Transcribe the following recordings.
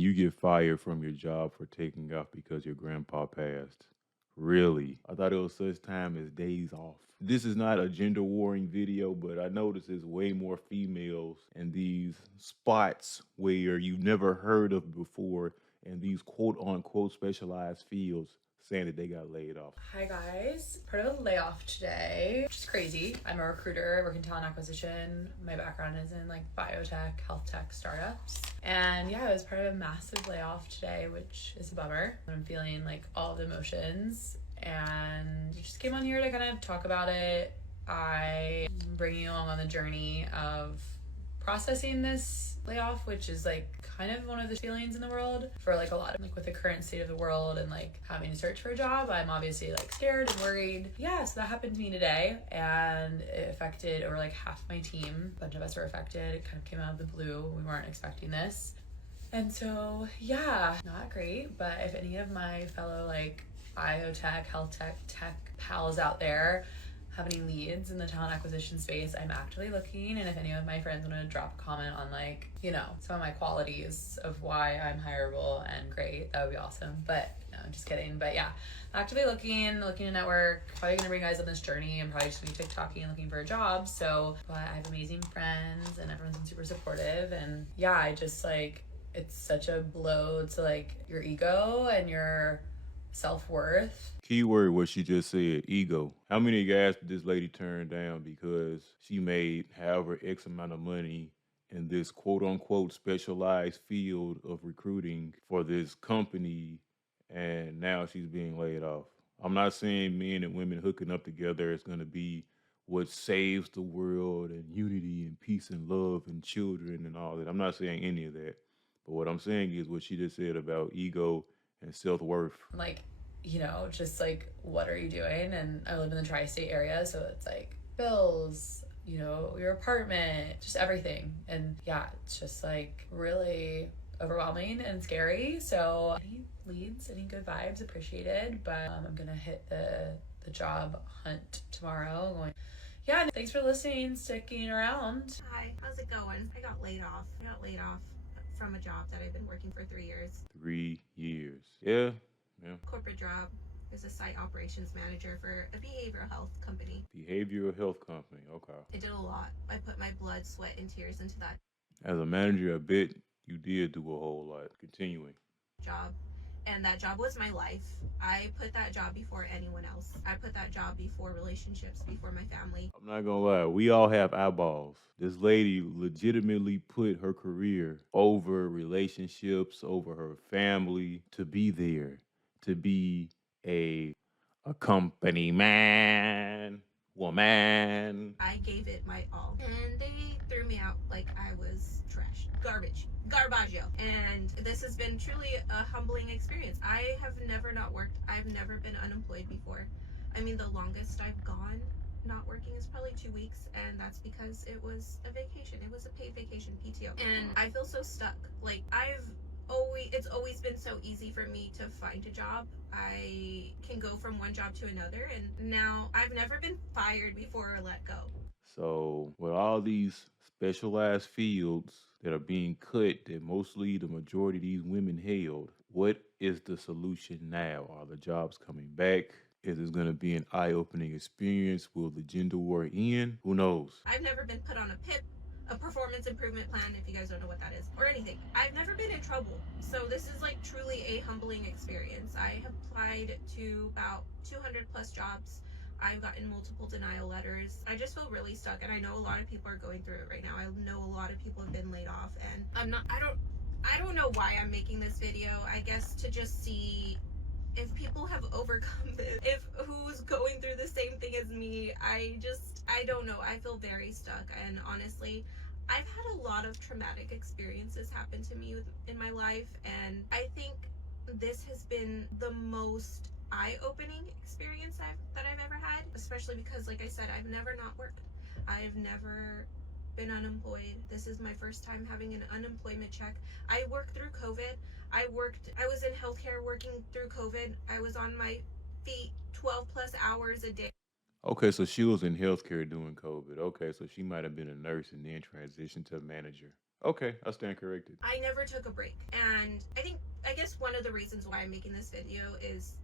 Can you get fired from your job for taking off because your grandpa passed? Really? I thought it was such time as days off. This is not a gender warring video, but I notice there's way more females in these spots where you've never heard of before in these quote unquote specialized fields saying that they got laid off. Hi guys, part of a layoff today, which is crazy. I'm a recruiter, I work in talent acquisition. My background is in like biotech, health tech startups. And yeah, I was part of a massive layoff today, which is a bummer. I'm feeling like all the emotions and just came on here to kind of talk about it. I'm bringing you along on the journey of processing this layoff, which is like kind of one of the feelings in the world for like a lot of like with the current state of the world and like having to search for a job. I'm obviously like scared and worried. Yeah, so that happened to me today and it affected over like half my team. A bunch of us were affected. It kind of came out of the blue. We weren't expecting this. And so yeah, not great, but if any of my fellow like biotech, health tech pals out there have any leads in the talent acquisition space, I'm actively looking. And if any of my friends want to drop a comment on like, you know, some of my qualities of why I'm hireable and great, that would be awesome. But no, I'm just kidding. But yeah, actively looking to network. Probably gonna bring you guys on this journey. I'm probably just gonna be TikToking and looking for a job. So, but I have amazing friends and everyone's been super supportive. And yeah, I just like, it's such a blow to like your ego and your self-worth. Keyword what she just said, ego. How many guys did this lady turn down because she made however X amount of money in this quote unquote specialized field of recruiting for this company and now she's being laid off? I'm not saying men and women hooking up together is going to be what saves the world and unity and peace and love and children and all that. I'm not saying any of that. But what I'm saying is what she just said about ego and self-worth. Like, you know, just like, what are you doing? And I live in the tri-state area, so it's like bills, you know, your apartment, just everything. And yeah, it's just like really overwhelming and scary. So any leads, any good vibes appreciated. But I'm gonna hit the job hunt tomorrow. Going, yeah, thanks for listening, sticking around. Hi, how's it going? I got laid off. From a job that I've been working for 3 years. 3 years. Yeah. Yeah. Corporate job as a site operations manager for a behavioral health company. Behavioral health company. Okay. I did a lot. I put my blood, sweat, and tears into that As a manager, I bet you did do a whole lot. Continuing. job. And that job was my life. I put that job before anyone else. I put that job before relationships, before my family. I'm not gonna lie, we all have eyeballs. This lady legitimately put her career over relationships, over her family, to be there, to be a company man, woman. I gave it my all. And they threw me out like I was trash. Garbage. Garbaggio. And this has been truly a humbling experience. I have never not worked. I've never been unemployed before. I mean, the longest I've gone not working is probably 2 weeks, and that's because it was a vacation. It was a paid vacation, PTO. And I feel so stuck. Like, it's always been so easy for me to find a job. I can go from one job to another, and now I've never been fired before or let go. So, with all these specialized fields that are being cut, that mostly the majority of these women held, what is the solution now? Are the jobs coming back? Is this going to be an eye opening experience? Will the gender war end? Who knows? I've never been put on a PIP, a performance improvement plan, if you guys don't know what that is, or anything. I've never been in trouble. So this is like truly a humbling experience. I have applied to about 200 plus jobs. I've gotten multiple denial letters. I just feel really stuck, and I know a lot of people are going through it right now. I know a lot of people have been laid off, and I don't know why I'm making this video. I guess to just see if people have overcome this, if who's going through the same thing as me. I don't know. I feel very stuck, and honestly, I've had a lot of traumatic experiences happen to me in my life, and I think this has been the most eye-opening experience that I've ever had, especially because, like I said, I've never not worked. I've never been unemployed. This is my first time having an unemployment check. I worked through COVID. I was in healthcare working through COVID. I was on my feet 12 plus hours a day. Okay, so she was in healthcare during COVID. Okay, so she might have been a nurse and then transitioned to a manager. Okay, I stand corrected. I never took a break. And I guess one of the reasons why I'm making this video is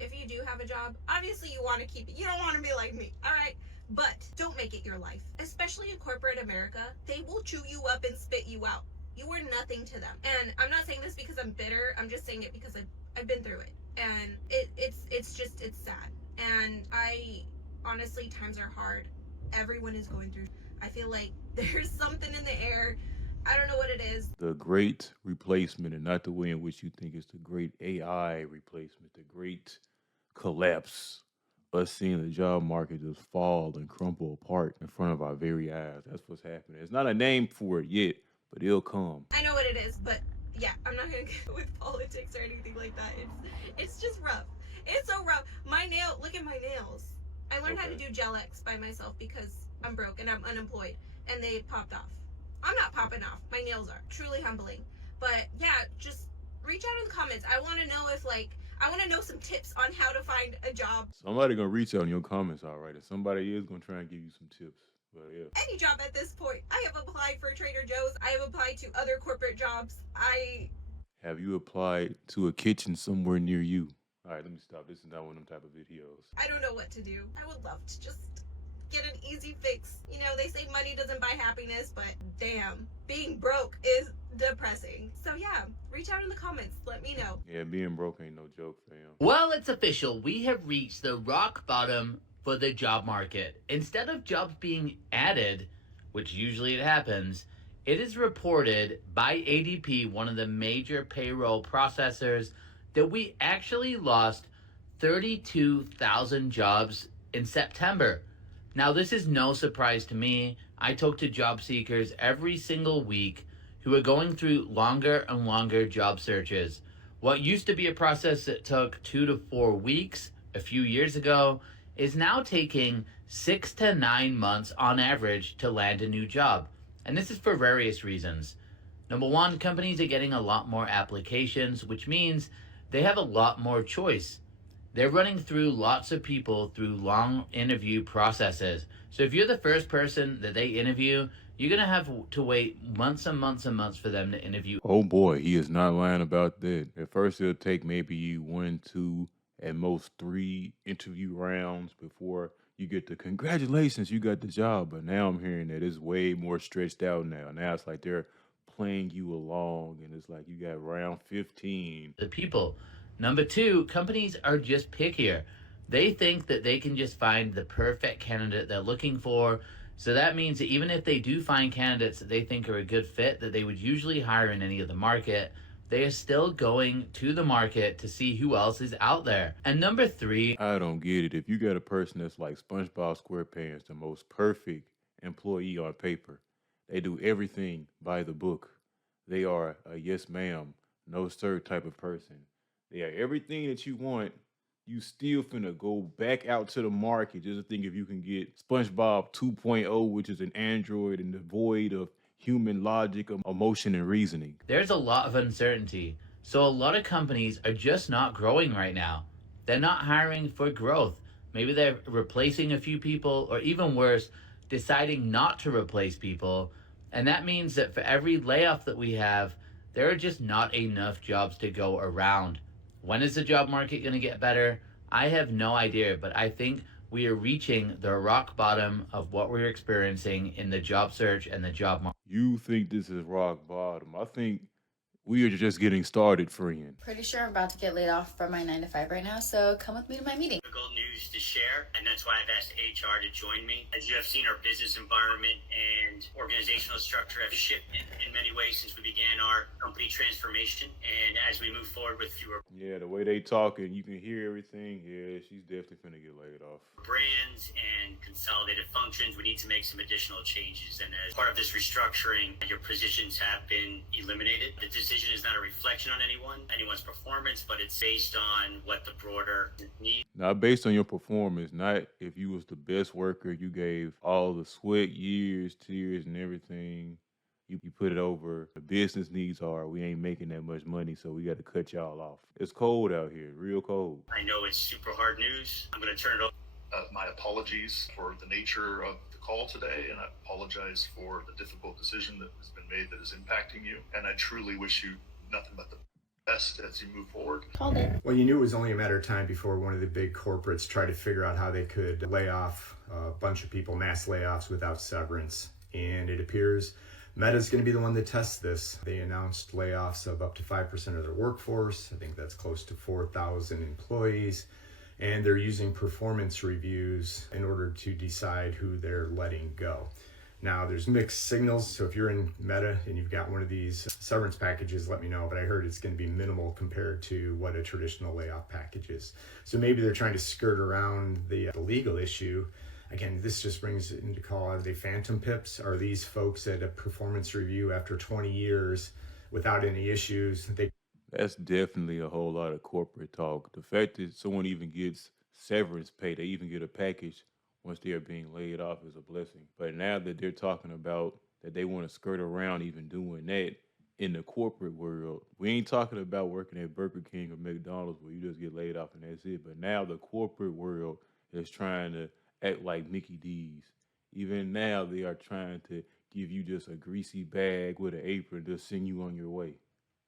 if you do have a job, obviously you want to keep it. You don't want to be like me, all right? But don't make it your life. Especially in corporate America, they will chew you up and spit you out. You are nothing to them. And I'm not saying this because I'm bitter. I'm just saying it because I've been through it. And it's sad. And I honestly, times are hard. Everyone is going through. I feel like there's something in the air. I don't know what it is. The great replacement, and not the way in which you think it's the great AI replacement, the great collapse. Us seeing the job market just fall and crumble apart in front of our very eyes. That's what's happening. It's not a name for it yet, but it'll come. I know what it is, but yeah, I'm not gonna go with politics or anything like that. It's just rough. It's so rough. Look at my nails. I learned how to do gel X by myself because I'm broke and I'm unemployed, and they popped off. I'm not popping off. My nails are truly humbling. But yeah, just reach out in the comments. I want to know I want to know some tips on how to find a job. Somebody gonna reach out in your comments, all right, and somebody is gonna try and give you some tips. But yeah. Any job at this point. I have applied for Trader Joe's. I have applied to other corporate jobs. Have you applied to a kitchen somewhere near you? All right, let me stop. This is not one of them type of videos. I don't know what to do. I would love to just get an easy fix. You know, they say money doesn't buy happiness, but damn, being broke is depressing. So yeah, reach out in the comments. Let me know. Yeah, being broke ain't no joke, fam. Well, it's official. We have reached the rock bottom for the job market. Instead of jobs being added, which usually it happens, it is reported by ADP, one of the major payroll processors, that we actually lost 32,000 jobs in September. Now, this is no surprise to me. I talk to job seekers every single week who are going through longer and longer job searches. What used to be a process that took 2 to 4 weeks a few years ago is now taking 6 to 9 months on average to land a new job. And this is for various reasons. Number one, companies are getting a lot more applications, which means they have a lot more choice. They're running through lots of people through long interview processes. So if you're the first person that they interview, you're going to have to wait months and months and months for them to interview. Oh boy, he is not lying about that. At first, it'll take maybe 1, 2, at most 3 interview rounds before you get the congratulations, you got the job. But now I'm hearing that it's way more stretched out now. Now it's like they're playing you along, and it's like you got round 15. The people. Number two, companies are just pickier. They think that they can just find the perfect candidate they're looking for. So that means that even if they do find candidates that they think are a good fit, that they would usually hire in any other market, they are still going to the market to see who else is out there. And number three, I don't get it. If you got a person that's like SpongeBob SquarePants, the most perfect employee on paper, they do everything by the book. They are a yes ma'am, no sir type of person. They are everything that you want. You still finna go back out to the market just to think if you can get SpongeBob 2.0, which is an android and devoid of human logic, emotion, and reasoning. there's a lot of uncertainty. So a lot of companies are just not growing right now. They're not hiring for growth. Maybe they're replacing a few people, or even worse, deciding not to replace people. And that means that for every layoff that we have, there are just not enough jobs to go around. When is the job market going to get better? I have no idea, but I think we are reaching the rock bottom of what we're experiencing in the job search and the job market. You think this is rock bottom. I think we are just getting started, friend. Pretty sure I'm about to get laid off from my 9 to 5 right now, so come with me to my meeting. Difficult news to share, and that's why I've asked HR to join me. As you have seen, our business environment and organizational structure have shifted in many ways since we began our company transformation. And as we move forward with fewer Yeah, the way they talking, you can hear everything. Yeah, she's definitely finna get laid off. brands and consolidated functions, we need to make some additional changes. And as part of this restructuring, your positions have been eliminated. The decision is not a reflection on anyone's performance, but it's based on what the broader need. Not based on your performance, not if you was the best worker, you gave all the sweat, years, tears, and everything. You put it over the business needs are we ain't making that much money, so we got to cut y'all off. It's cold out here, real cold. I know it's super hard news. I'm going to turn it over. My apologies for the nature of the call today, and I apologize for the difficult decision that has been made that is impacting you. And I truly wish you nothing but the best as you move forward. Called it. Well, you knew it was only a matter of time before one of the big corporates tried to figure out how they could lay off a bunch of people, mass layoffs without severance. And it appears Meta's going to be the one that tests this. They announced layoffs of up to 5% of their workforce. I think that's close to 4,000 employees. And they're using performance reviews in order to decide who they're letting go. Now, there's mixed signals, so if you're in Meta and you've got one of these severance packages, let me know, but I heard it's going to be minimal compared to what a traditional layoff package is. So maybe they're trying to skirt around the legal issue. Again, this just brings it into call, are they phantom pips? Are these folks at a performance review after 20 years without any issues? That's definitely a whole lot of corporate talk. The fact that someone even gets severance pay, they even get a package once they are being laid off is a blessing. But now that they're talking about that they want to skirt around even doing that in the corporate world, we ain't talking about working at Burger King or McDonald's where you just get laid off and that's it. But now the corporate world is trying to act like Mickey D's. Even now they are trying to give you just a greasy bag with an apron to send you on your way.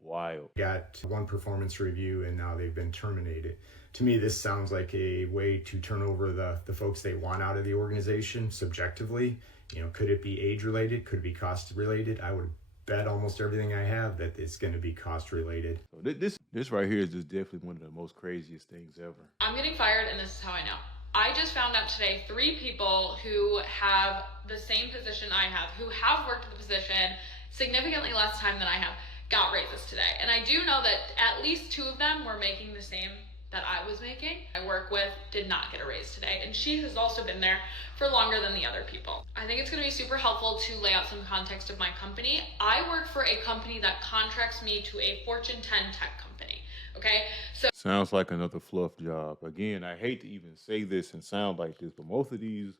Wild. Got one performance review and now they've been terminated. To me, this sounds like a way to turn over the folks they want out of the organization subjectively. You know, could it be age related? Could it be cost related? I would bet almost everything I have that it's going to be cost related. So this right here is just definitely one of the most craziest things ever. I'm getting fired, and this is how I know. I just found out today 3 people who have the same position I have, who have worked the position significantly less time than I have, got raises today. And I do know that at least 2 of them were making the same that I was making. I work with did not get a raise today, and she has also been there for longer than the other people. I think it's going to be super helpful to lay out some context of my company. I work for a company that contracts me to a Fortune 10 tech company. Okay, so sounds like another fluff job. Again, I hate to even say this and sound like this, but most of these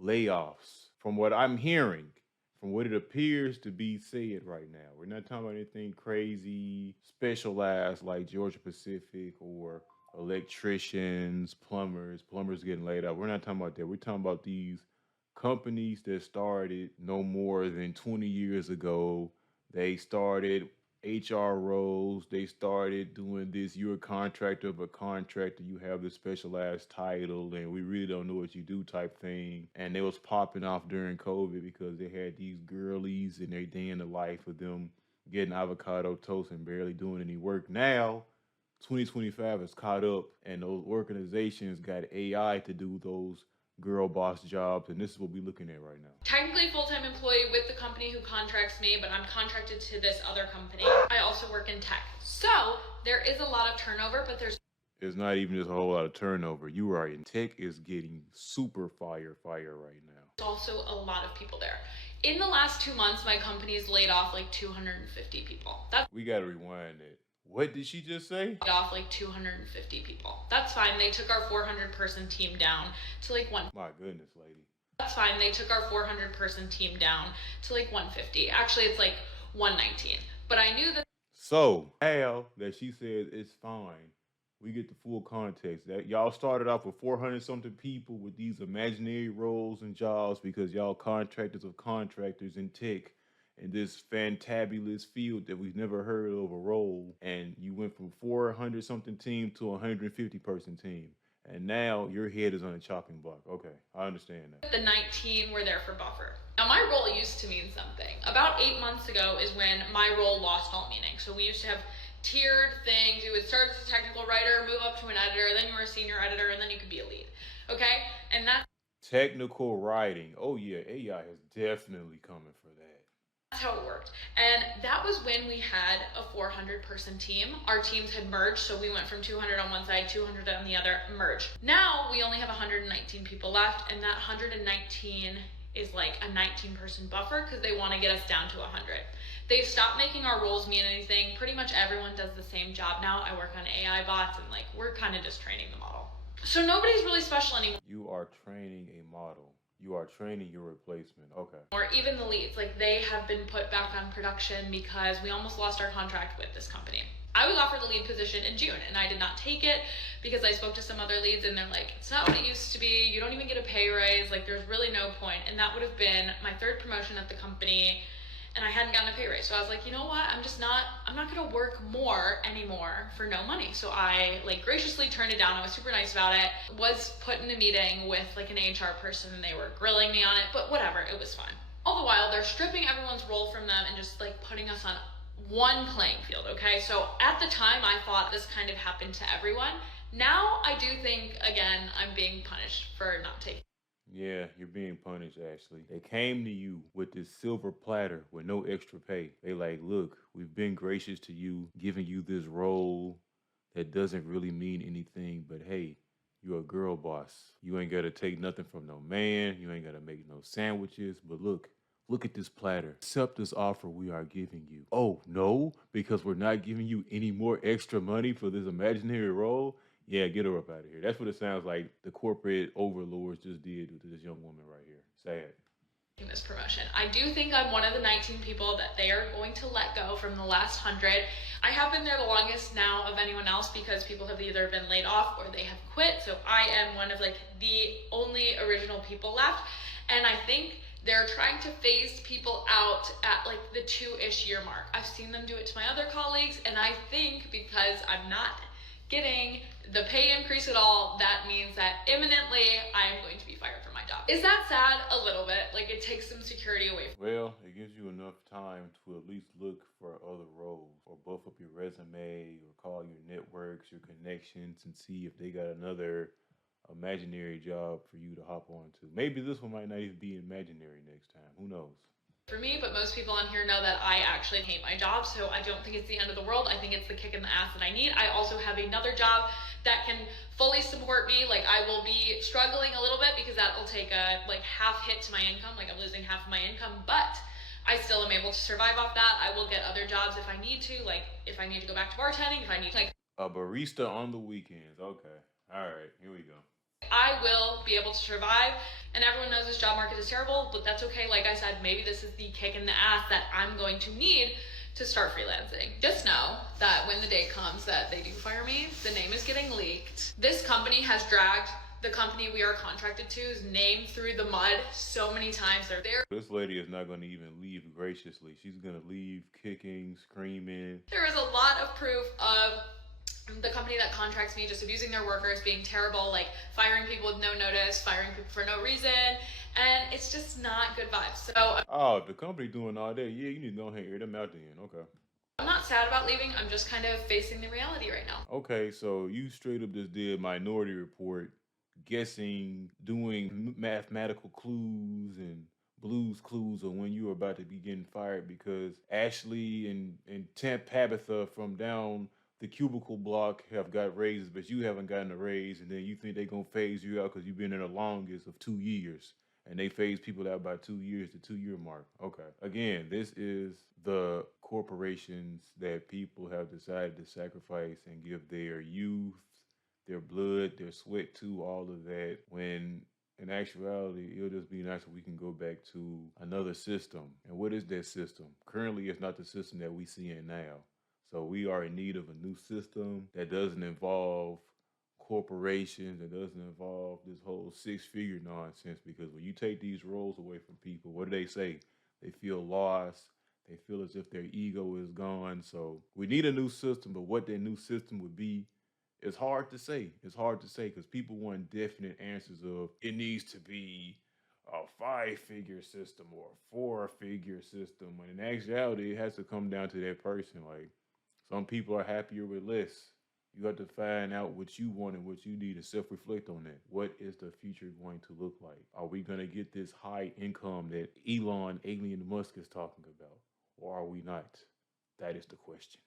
layoffs, from what I'm hearing, from what it appears to be said right now, we're not talking about anything crazy, specialized like Georgia Pacific or electricians, plumbers getting laid off. We're not talking about that. We're talking about these companies that started no more than 20 years ago. They started HR roles. They started doing this. You're a contractor of a contractor. You have this specialized title, and we really don't know what you do type thing. And they was popping off during COVID because they had these girlies in their day in the life of them getting avocado toast and barely doing any work. Now, 2025 has caught up, and those organizations got AI to do those girl boss jobs, and this is what we're looking at right now. Technically full-time employee with the company who contracts me, but I'm contracted to this other company. I also work in tech. So there is a lot of turnover, but there's not even just a whole lot of turnover. You are right. Tech is getting super fire right now. also a lot of people there. In the last 2 months, my company's laid off like 250 people. We gotta rewind it. What did she just say? Laid off like 250 people. That's fine. They took our 400-person team down to like one. My goodness, lady. That's fine. They took our 400-person team down to like 150. Actually, it's like 119. But I knew that. So now that she says it's fine, we get the full context. That y'all started off with 400 something people with these imaginary roles and jobs because y'all contractors of contractors in tech in this fantabulous field that we've never heard of a role. And you went from 400 something team to a 150 person team. And now your head is on a chopping block. Okay, I understand that. The 19 were there for buffer. Now my role used to mean something. About 8 months ago is when my role lost all meaning. So we used to have tiered things. You would start as a technical writer, move up to an editor, then you were a senior editor, and then you could be a lead. Okay? And that's technical writing. Oh yeah, AI is definitely coming for that. That's how it worked. And that was when we had a 400-person team. Our teams had merged, so we went from 200 on one side, 200 on the other, merged. Now we only have 119 people left, and that 119 is like a 19-person buffer because they want to get us down to 100. They've stopped making our roles mean anything. Pretty much everyone does the same job now. I work on AI bots, and like we're kind of just training the model. So nobody's really special anymore. You are training a model. You are training your replacement. Okay. Or even the leads, like they have been put back on production because we almost lost our contract with this company. I was offered the lead position in June and I did not take it because I spoke to some other leads and they're like, it's not what it used to be. You don't even get a pay raise. Like, there's really no point. And that would have been my third promotion at the company and I hadn't gotten a pay raise. So I was like, you know what? I'm not going to work more anymore for no money. So I like graciously turned it down. I was super nice about it. Was put in a meeting with like an HR person and they were grilling me on it, but whatever, it was fun. All the while, they're stripping everyone's role from them and just like putting us on one playing field, okay? So at the time, I thought this kind of happened to everyone. Now I do think, again, I'm being punished for not taking. Yeah, you're being punished, Ashley. They came to you with this silver platter with no extra pay. They like, look, we've been gracious to you, giving you this role that doesn't really mean anything, but hey, you're a girl boss. You ain't gotta take nothing from no man. You ain't gotta make no sandwiches. But look at this platter. Accept this offer we are giving you. Oh, no, because we're not giving you any more extra money for this imaginary role? Yeah, get her up out of here. That's what it sounds like the corporate overlords just did to this young woman right here. Sad. This promotion. I do think I'm one of the 19 people that they are going to let go from the last 100. I have been there the longest now of anyone else because people have either been laid off or they have quit. So I am one of like the only original people left. And I think they're trying to phase people out at like the 2-ish year mark. I've seen them do it to my other colleagues, and I think because I'm not getting the pay increase at all, that means that imminently I am going to be fired from my job. Is that sad? A little bit. Like, it takes some security away from. Well, it gives you enough time to at least look for other roles or buff up your resume or call your networks, your connections, and see if they got another imaginary job for you to hop on to. Maybe this one might not even be imaginary next time. Who knows? For me, but most people on here know that I actually hate my job, so I don't think it's the end of the world. I think it's the kick in the ass that I need. I also have another job that can fully support me. Like, I will be struggling a little bit because that will take a like half hit to my income. Like, I'm losing half of my income, but I still am able to survive off that. I will get other jobs if I need to, like if I need to go back to bartending, if I need to, like, A barista on the weekends. Okay. All right. Here we go. I will be able to survive. And everyone knows this job market is terrible, but that's okay. Like I said, maybe this is the kick in the ass that I'm going to need to start freelancing. Just know that when the day comes that they do fire me, the name is getting leaked. This company has dragged the company we are contracted to's name through the mud so many times. They're there. This lady is not going to even leave graciously. She's going to leave kicking, screaming. There is a lot of proof of the company that contracts me just abusing their workers, being terrible, like firing people with no notice, firing people for no reason, and it's just not good vibes. So Oh, if the company doing all that, yeah, you need to go ahead and air them out then. Okay. I'm not sad about leaving. I'm just kind of facing the reality right now. Okay, so you straight up just did Minority Report, guessing, doing mathematical clues and blues clues on when you were about to be getting fired because Ashley and Temp Tabitha from down the cubicle block have got raises, but you haven't gotten a raise, and then you think they're gonna phase you out because you've been there the longest of 2 years. And they phase people out by 2 years, the 2 year mark. Okay. Again, this is the corporations that people have decided to sacrifice and give their youth, their blood, their sweat to, all of that, when in actuality, it'll just be nice if we can go back to another system. And what is that system? Currently, it's not the system that we see in now. So we are in need of a new system that doesn't involve corporations, that doesn't involve this whole 6-figure nonsense. Because when you take these roles away from people, what do they say? They feel lost. They feel as if their ego is gone. So we need a new system, but what that new system would be, it's hard to say. It's hard to say because people want definite answers of it needs to be a 5-figure system or a 4-figure system. When in actuality, it has to come down to that person. Like, some people are happier with less. You have to find out what you want and what you need and self-reflect on that. What is the future going to look like? Are we going to get this high income that Elon Alien Musk is talking about? Or are we not? That is the question.